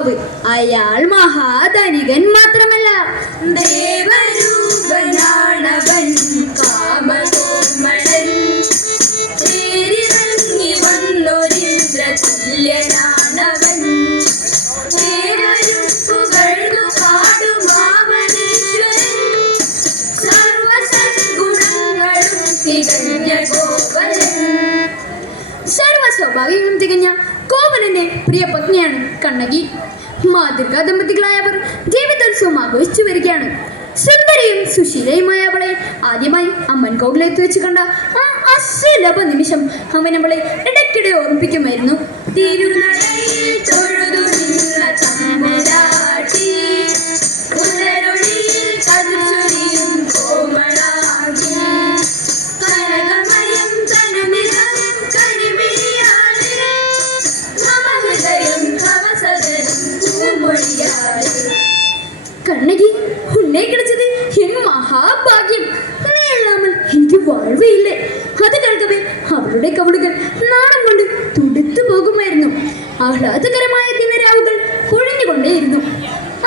അയാൾ മഹാധനികൻ മാത്രമല്ല, ദേവരൂപനാണവൻ, കാമകോമളൻ, തേരിറങ്ങി വന്നൊരിന്ദ്രതുല്യനാണവൻ, ദേവരുപ്പുകൾക്കു പാടുമാവനേശ്വരൻ, സർവസദ്ഗുണങ്ങളും തികഞ്ഞ കോവലൻ. സർവസ്വഭാവങ്ങളും തികഞ്ഞ കോവലന്റെ പ്രിയ പത്നിയാണ് കണ്ണകി. മാതൃകാ ദമ്പതികളായവർ ജീവിതോത്സവം ആഘോഷിച്ചു വരികയാണ്. സുന്ദരിയും സുശീലയുമായ അവളെ ആദ്യമായി അമ്മൻ കോവിലത്ത് വെച്ച് കണ്ട ആ അസുലഭ നിമിഷം അവൻ അവളെ ഇടയ്ക്കിടെ ഓർമ്മിപ്പിക്കുമായിരുന്നു. തിരുനടയിൽ തൊഴുതു നിന്ന തമ്പുരാട്ടി, പുലരൊളിയിൽ കതിർച്ചൊരിയും കോമളാകി, കനകമയം തനുനിറം കരിമിഴിയാളെ, മമഹൃദയം തവ സദനം പൂമൊഴിയാളെ. കണ്ണകി, ഉണ്ണെ കിടച്ചത് എൻ മഹാഭാഗ്യം. നീ ഇല്ലാமல் എനിക്ക് വാഴ്വയില്ലേ. അത് കേൾക്കവേ അവളുടെ കവിളുകൾ നാണം കൊണ്ട് തുടുത്തു പോകുമായിരുന്നു. ആഹ്ലാദകരമായ ദിനരാവുകൾ പൊഴിഞ്ഞുകൊണ്ടേയിരുന്നു.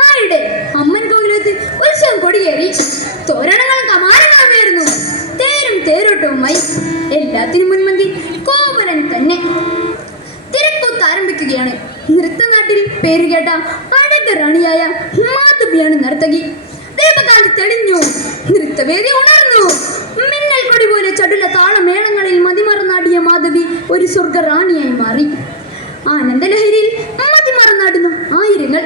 ആരുടെ അമ്മൻ കോവിലത്ത് ഉത്സവം കൊടിയേറി. തോരണങ്ങളും കമാരങ്ങളുമായിരുന്നു. തേരും തേരോട്ടവുമായി എല്ലാത്തിനും മുൻപന്തി കോവലൻ തന്നെ. തിരക്കൂത്ത് ആരംഭിക്കുകയാണ്. നൃത്തനാട്ടിൽ പേരുകേട്ട അഴകറാണിയായ മാധവിയാണ് നർത്തകി. ദീപകാന്തി തെളിഞ്ഞു, നൃത്തവേദി ഉണർന്നു. മിന്നൽ കൊടി പോലെ ചടുല താളമേളങ്ങളിൽ മതിമറന്നാടിയ മാധവി ഒരു സ്വർഗറാണിയായി മാറി. ആനന്ദലഹരിയിൽ മതിമറന്നാടുന്നു ആയിരങ്ങൾ.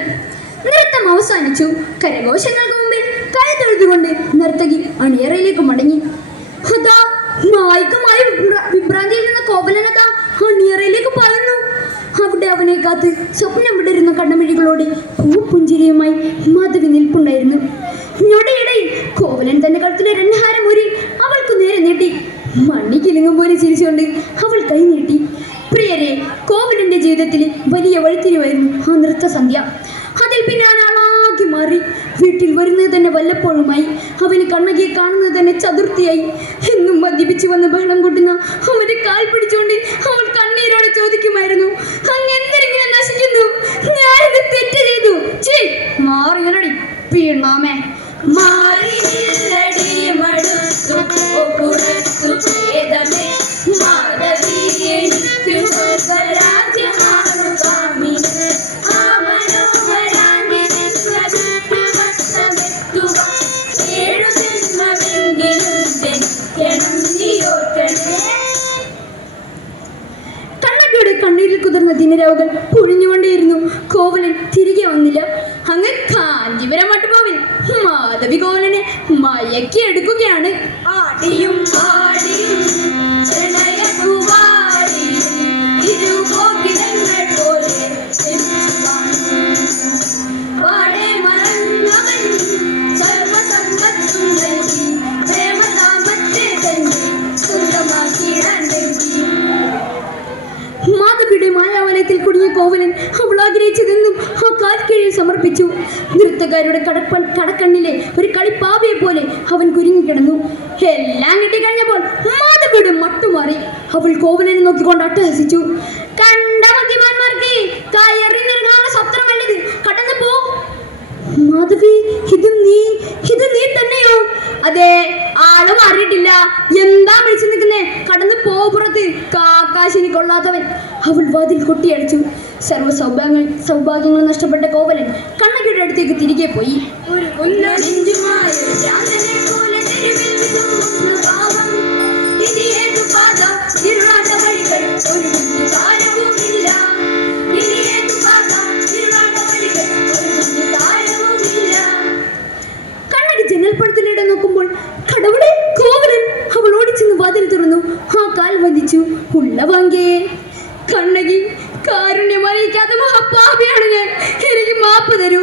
നൃത്തം അവസാനിച്ചു. കരഘോഷങ്ങൾക്ക് മുമ്പിൽ കൈ തൊഴുതുകൊണ്ട് നർത്തകി അണിയറയിലേക്ക് മടങ്ങി. അതാ നായികമായ വിഭ്രാന്തിയിൽ നിന്ന് കോവലനതാ അണിയറയിലേക്ക് പായുന്നു. അവിടെ അവനെ കാത്ത് സ്വപ്നം വിടരുന്ന കണ്ണമിഴികളോടെ പൂപ്പുഞ്ചിരിയുമായി മാധവി നിൽപ്പുണ്ടായിരുന്നു. ഞൊടിയിടയിൽ കോവലൻ തന്റെ കഴുത്തിലെ രണ്ഹാരം ഊരി അവൾക്ക് നേരെ നീട്ടി. മണ്ണി കിലുങ്ങും പോലെ ചിരിച്ചുകൊണ്ട് അവൾ കൈ നീട്ടി. പ്രിയരെ, കോവലന്റെ ജീവിതത്തിൽ വലിയ വഴിത്തിരിവായിരുന്നു ആ നൃത്തസന്ധ്യ. അതിൽ പിന്നെ ആളാകി മാറി. വീട്ടിൽ വരുന്നത് തന്നെ വല്ലപ്പോഴുമായി. അവന് കണ്ണകിയെ കാണുന്നത് തന്നെ ചതുർത്ഥിയായി. എന്നും മദ്യപിച്ചു വന്ന് ബഹളം കൂട്ടുന്ന അവന്റെ കാൽ പിടിച്ചുകൊണ്ട് അവൾ കണ്ണീരോടെ ചോദിക്കുമായിരുന്നു, അങ്ങ് എന്തിനെങ്കിലും നശിക്കുന്നു? ഞാനിത് തെറ്റ് ചെയ്തു. ചേ മാറിയടി പീണാമേ, മാറിയില്ലടി മടുത്തു പുറത്തു ഭേദമേ, മാധവിയെ രാജ്യമാണു കാമിനി, ആ മനോഹരാംഗിനെ സ്വപ്നവട്ടമെത്തുക, ഏഴു ജന്മമെങ്കിലും ജനിക്കണം നീയോർക്കണേ. കണ്ണകിയുടെ കണ്ണീരിൽ കുതിർന്ന ദിനരാവുകൾ പൊഴിഞ്ഞുകൊണ്ടേയിരുന്നു. കോവലൻ തിരികെ വന്നില്ല. അങ്ങ് കാഞ്ചീപുരം മട്ടുപോവിൽ മാധവി കോവലനെ മയക്കിയെടുക്കുകയാണ്. ആടിയും പാടിയും പ്രണയകുവാടിയും ഇരുകോകിലങ്ങൾ പോലെ പാടെ മറന്നവൻ സർവസമ്പത്തും നൽകി പ്രേമതാമത്തെ തന്നെ സ്വന്തമാക്കിയിടാൻ നൽകി. മാധവിയുടെ മായാവലയത്തിൽ കുടുങ്ങിയ കോവലൻ അവൾ ആഗ്രഹിച്ചതെന്നും ആ കാൽക്കീഴിൽ സമർപ്പിച്ചു. നൃത്തക്കാരുടെ കടക്കണ്ണിലെ ഒരു കളിപ്പാവയെ പോലെ അവൻ കുരുങ്ങിക്കിടന്നു. എല്ലാം കിട്ടിക്കഴിഞ്ഞപ്പോൾ മാധവിയുടെ മട്ടുമാറി. അവൾ കോവലനെ നോക്കിക്കൊണ്ട് അട്ടഹസിച്ചു. കണ്ട ബുദ്ധിമാന്മാർക്ക് കയറി നിൽക്കാനുള്ള സത്രമല്ലത്, കടന്നു പോ. മാധവി, ഇത് നീ തന്നെയോ? അതെ, ആളും അറിയിട്ടില്ല. എന്താ വിളിച്ചു നിൽക്കുന്നേ? കടന്നു പോ പുറത്ത്, കാക്കാശിനി കൊള്ളാത്തവൻ. അവൾ വാതിൽ കൊട്ടിയടിച്ചു. സൗഭാഗ്യങ്ങൾ നഷ്ടപ്പെട്ട കോവലൻ കണ്ണകിയുടെ അടുത്തേക്ക് തിരികെ പോയി. ഒരു കണ്ണകി ജനൽപ്പുറത്തിലൂടെ നോക്കുമ്പോൾ കടവുടെ കോവലൻ. അവൾ ഓടിച്ചെന്ന് വാതിൽ തുറന്നു. ആ കാൽ വധിച്ചു. ഉള്ള വാങ്കേ. കണ്ണകി, കാരുണ്യമറിയിക്കാത്ത മഹാപാപിയാണ് ഞാൻ. എനിക്ക് മാപ്പ് തരൂ.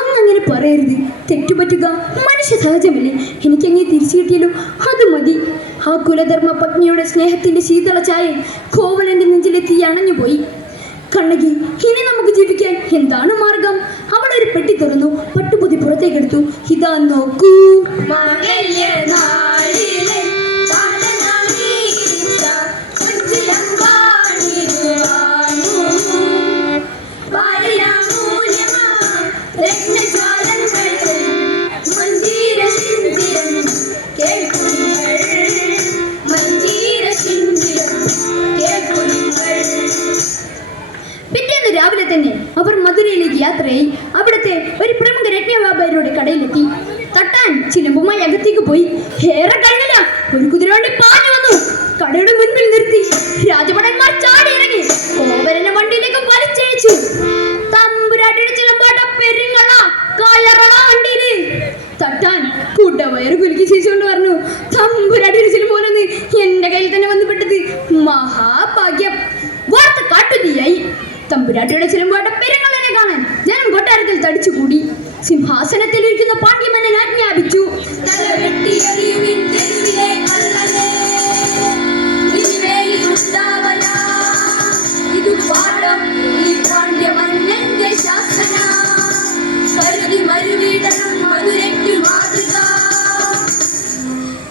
അങ്ങനെ പറയരുത്. തെറ്റുപറ്റുക മനുഷ്യ സഹജമല്ലേ. എനിക്കങ്ങനെ തിരിച്ചു കിട്ടിയാലോ അത് മതി. ആ കുലധർമ്മ പത്നിയുടെ സ്നേഹത്തിന്റെ ശീതള ചായ കോവലന്റെ നെഞ്ചിലെത്തി അണഞ്ഞുപോയി. കണ്ണകി, ഇനി നമുക്ക് ജീവിക്കാൻ എന്താണ് മാർഗം? അവൾ ഒരു പെട്ടി തുറന്നു. പട്ടുപൊതി പുറത്തേക്കെടുത്തു. ഇതാ നോക്കൂ. അവിടേക്ക് യാത്രയായി. അവിടുത്തെ ഒരു പ്രമുഖ രത്നവ്യാപാരിയുടെ കടയിലെത്തി. തട്ടാൻ ചിലമ്പുമായി അകത്തേക്ക് പോയി. ഏറെ കഴിഞ്ഞില്ല, ഒരു കുതിരവണ്ടി പാഞ്ഞു വന്നു. കടയുടെ മുൻപിൽ നിർത്തി. രാജഭടന്മാർ ചാടി ഇറങ്ങി കോവരനെ വണ്ടിയിലേക്ക് വലിച്ചഴിച്ചു. തമ്പുരാട്ടിയുടെ ചിലമ്പാട്ട പെരുങ്ങള കയറള വണ്ടിയില്. തട്ടാൻ കൂട്ടവയറ് കുലുക്കി ശേഷിക്കൊണ്ട് പറഞ്ഞു, തമ്പുരാട്ടിയുടെ ചിലമ്പോലൊന്ന് എന്റെ കയ്യിൽ തന്നെ വന്ന് പെട്ടത് മഹാഭാഗ്യം. വാർത്ത കാട്ടുതീയായി. തമ്പുരാട്ടിയുടെ ചിലമ്പാട്ട പെരുങ്ങളെ കാണാൻ ജനം കൊട്ടാരത്തിൽ തടിച്ചുകൂടി. സിംഹാസനത്തിൽ ഇരിക്കുന്ന പാണ്ഡ്യമന്നൻ ആജ്ഞാപിച്ചു,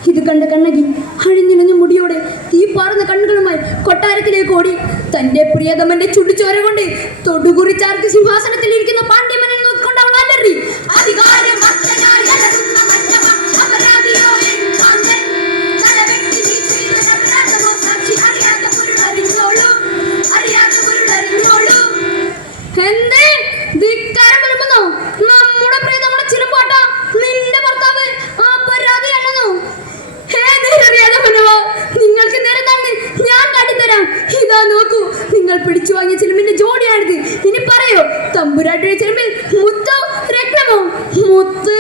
ഇത് കണ്ട കണ്ണകി അഴിഞ്ഞിണഞ്ഞ മുടിയോടെ തീ പാറുന്ന കണ്ണുകളുമായി കൊട്ടാരത്തിലേക്ക് ഓടി. തന്റെ പ്രിയതമന്റെ ചുടുചോര കൊണ്ട് തൊടുകുറിച്ചാർക്ക് സിംഹാസനത്തിൽ ഇരിക്കുന്ന പാണ്ഡ്യമനെ നോക്കിക്കൊണ്ട് അവൾ അലറി, എന്തേ ധിക്കാരം വിളമ്പുന്നു? നമ്മുടെ പ്രിയതമ ചിലമ്പാട്ട നിന്റെ ഭർത്താവ് അപരാധിയാണെന്നോ? നിങ്ങൾക്ക് നേരെ തന്നെ ഞാൻ കാട്ടിത്തരാം. ഇതാ നോക്കൂ, നിങ്ങൾ പിടിച്ചു വാങ്ങിയ ചിലമ്പിന്റെ ജോഡിയാണിത്. ഇനി പറയോ, തമ്പുരാട്ടിയുടെ ചിലമ്പിൽ മുത്തോ രത്നമോ? മുത്ത്,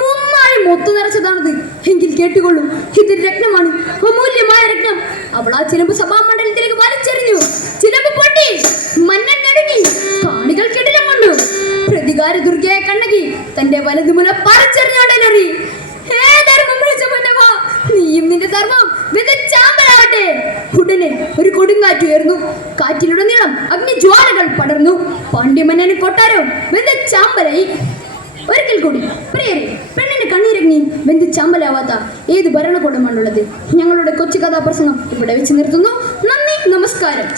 മുമ്മായി മുത്ത് നിറച്ചതാണത്. എങ്കിൽ കേട്ടുകൊള്ളൂ, ഇത് രത്നമാണ്, അമൂല്യമായ രത്നം. അവൾ ആ ചിലമ്പ് സഭാമണ്ഡലത്തിലേക്ക് വലിച്ചെറിഞ്ഞു. ചിലമ്പ് പൊട്ടി, മന്നൻ നടുങ്ങി, കാണികൾ കിടിലം കൊണ്ടു. പ്രതികാര ദുർഗയായ കണ്ണകി തന്റെ വലതു മുല പറിച്ചെറിഞ്ഞോണ്ടലറി, നീയും നിന്റെ ധർമ്മം വിതച്ചാമ്പലാവട്ടെ. ഉടനെ ഒരു കൊടുങ്കാറ്റ് ഉയർന്നു. കാറ്റിലുടനീളം അഗ്നിജ്വാലകൾ പടർന്നു. പാണ്ഡ്യമന്നന് കൊട്ടാരവും വെന്തച്ചാമ്പലായി. ഒരിക്കൽ കൂടി പ്രിയരെ, പെണ്ണിന്റെ കണ്ണീരഗ്നി വെന്തച്ചാമ്പലാവാത്ത ഏത് ഭരണകൂടമാണുള്ളത്? ഞങ്ങളുടെ കൊച്ചു കഥാപ്രസംഗം ഇവിടെ വെച്ച് നിർത്തുന്നു. നന്ദി, നമസ്കാരം.